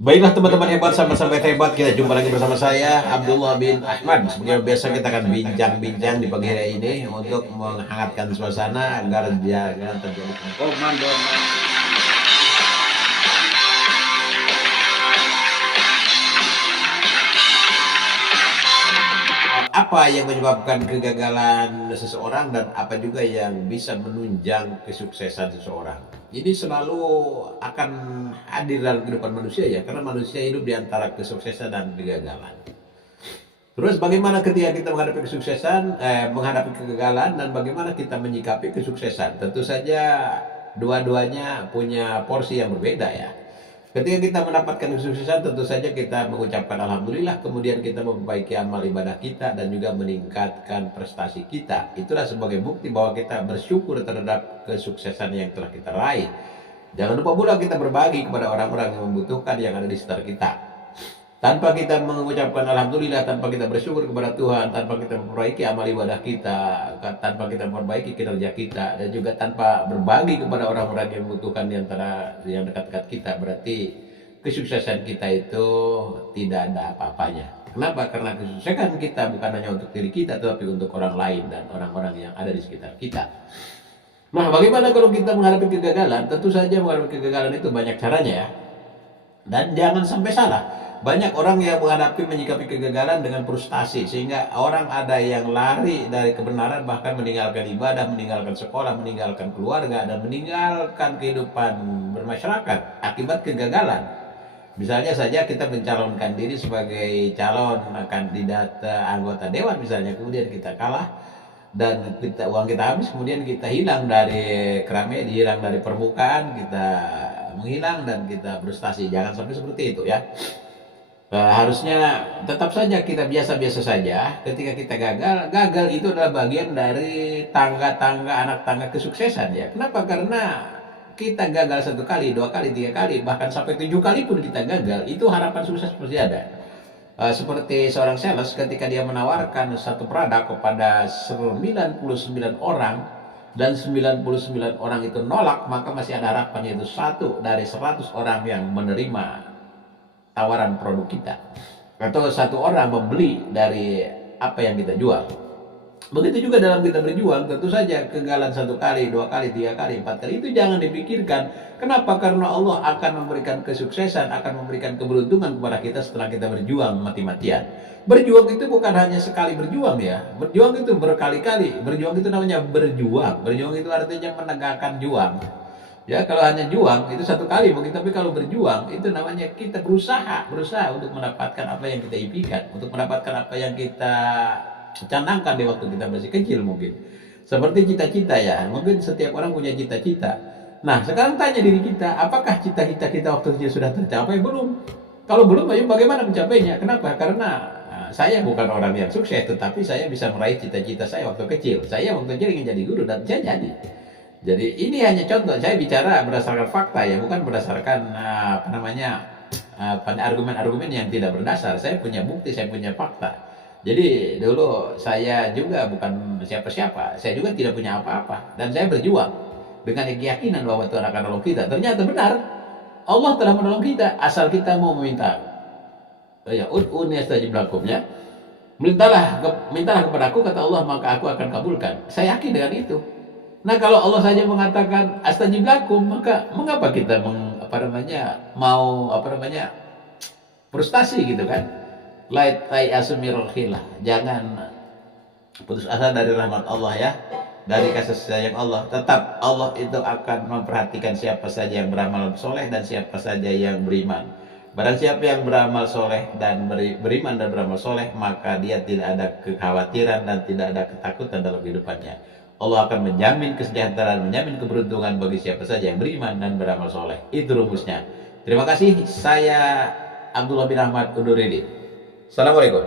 Baiklah teman-teman hebat, sama-sama hebat. Kita jumpa lagi bersama saya Abdullah bin Ahmad. Seperti biasa kita akan bincang-bincang di pagi hari ini untuk menghangatkan suasana agar jangan terjadi komando. Apa yang menyebabkan kegagalan seseorang dan apa juga yang bisa menunjang kesuksesan seseorang. Ini selalu akan hadir dalam kehidupan manusia ya, karena manusia hidup di antara kesuksesan dan kegagalan. Terus bagaimana ketika kita menghadapi kesuksesan, menghadapi kegagalan dan bagaimana kita menyikapi kesuksesan? Tentu saja dua-duanya punya porsi yang berbeda ya. Ketika kita mendapatkan kesuksesan, tentu saja kita mengucapkan alhamdulillah, kemudian kita memperbaiki amal ibadah kita dan juga meningkatkan prestasi kita. Itulah sebagai bukti bahwa kita bersyukur terhadap kesuksesan yang telah kita raih. Jangan lupa pula kita berbagi kepada orang-orang yang membutuhkan yang ada di sekitar kita. Tanpa kita mengucapkan alhamdulillah, tanpa kita bersyukur kepada Tuhan, tanpa kita memperbaiki amal ibadah kita, tanpa kita memperbaiki kinerja kita, dan juga tanpa berbagi kepada orang-orang yang membutuhkan di antara yang dekat-dekat kita, berarti kesuksesan kita itu tidak ada apa-apanya. Kenapa? Karena kesuksesan kita bukan hanya untuk diri kita, tetapi untuk orang lain dan orang-orang yang ada di sekitar kita. Nah, bagaimana kalau kita menghadapi kegagalan? Tentu saja menghadapi kegagalan itu banyak caranya ya. Dan jangan sampai salah. Banyak orang yang menghadapi menyikapi kegagalan dengan frustasi, sehingga orang ada yang lari dari kebenaran, bahkan meninggalkan ibadah, meninggalkan sekolah, meninggalkan keluarga, dan meninggalkan kehidupan bermasyarakat akibat kegagalan. Misalnya saja kita mencalonkan diri sebagai calon kandidat anggota dewan misalnya, kemudian kita kalah dan uang kita habis, kemudian kita hilang dari keramaian, hilang dari permukaan, kita menghilang dan kita frustasi. Jangan sampai seperti itu ya. Harusnya tetap saja kita biasa-biasa saja. Ketika kita gagal itu adalah bagian dari tangga-tangga anak tangga kesuksesan ya. Kenapa? Karena kita gagal 1 kali, 2 kali, 3 kali, bahkan sampai 7 kali pun kita gagal, itu harapan sukses pasti ada. Seperti seorang sales ketika dia menawarkan satu produk kepada 99 orang dan 99 orang itu nolak, maka masih ada harapan, yaitu 1 dari 100 orang yang menerima tawaran produk kita, atau 1 orang membeli dari apa yang kita jual. Begitu juga dalam kita berjuang, tentu saja kegagalan 1 kali, 2 kali, 3 kali, 4 kali itu jangan dipikirkan. Kenapa? Karena Allah akan memberikan kesuksesan, akan memberikan keberuntungan kepada kita setelah kita berjuang mati-matian. Berjuang itu bukan hanya sekali berjuang ya. Berjuang itu berkali-kali. Berjuang itu namanya berjuang. Berjuang itu artinya menegakkan juang. Ya, kalau hanya juang itu 1 kali mungkin, tapi kalau berjuang itu namanya kita berusaha untuk mendapatkan apa yang kita impikan, untuk mendapatkan apa yang kita canangkan di waktu kita masih kecil mungkin. Seperti cita-cita ya, mungkin setiap orang punya cita-cita. Nah, sekarang tanya diri kita, apakah cita-cita kita waktu kecil sudah tercapai? Belum. Kalau belum, ayo bagaimana mencapainya? Kenapa? Karena saya bukan orang yang sukses, tetapi saya bisa meraih cita-cita saya waktu kecil. Saya waktu kecil ingin jadi guru dan saya jadi. Jadi ini hanya contoh, saya bicara berdasarkan fakta ya, bukan berdasarkan argumen-argumen yang tidak berdasar. Saya punya bukti, saya punya fakta. Jadi dulu saya juga bukan siapa-siapa, saya juga tidak punya apa-apa, dan saya berjuang dengan keyakinan bahwa Tuhan akan menolong kita. Ternyata benar, Allah telah menolong kita asal kita mau meminta. Ya, ud'uni astajib lakum ya. Mintalah kepadaku, kata Allah, maka aku akan kabulkan. Saya yakin dengan itu. Nah, kalau Allah saja mengatakan astajib lakum, maka mengapa kita mau frustasi gitu kan? Lai asmirul khilah. Jangan putus asa dari rahmat Allah ya, dari kasih sayang Allah. Tetap Allah itu akan memperhatikan siapa saja yang beramal soleh dan siapa saja yang beriman. Barang siapa yang beramal soleh dan beriman dan beramal soleh, maka dia tidak ada kekhawatiran dan tidak ada ketakutan dalam kehidupannya. Allah akan menjamin kesejahteraan, menjamin keberuntungan bagi siapa saja yang beriman dan beramal soleh. Itu rumusnya. Terima kasih. Saya Abdullah bin Ahmad undur diri. Assalamualaikum.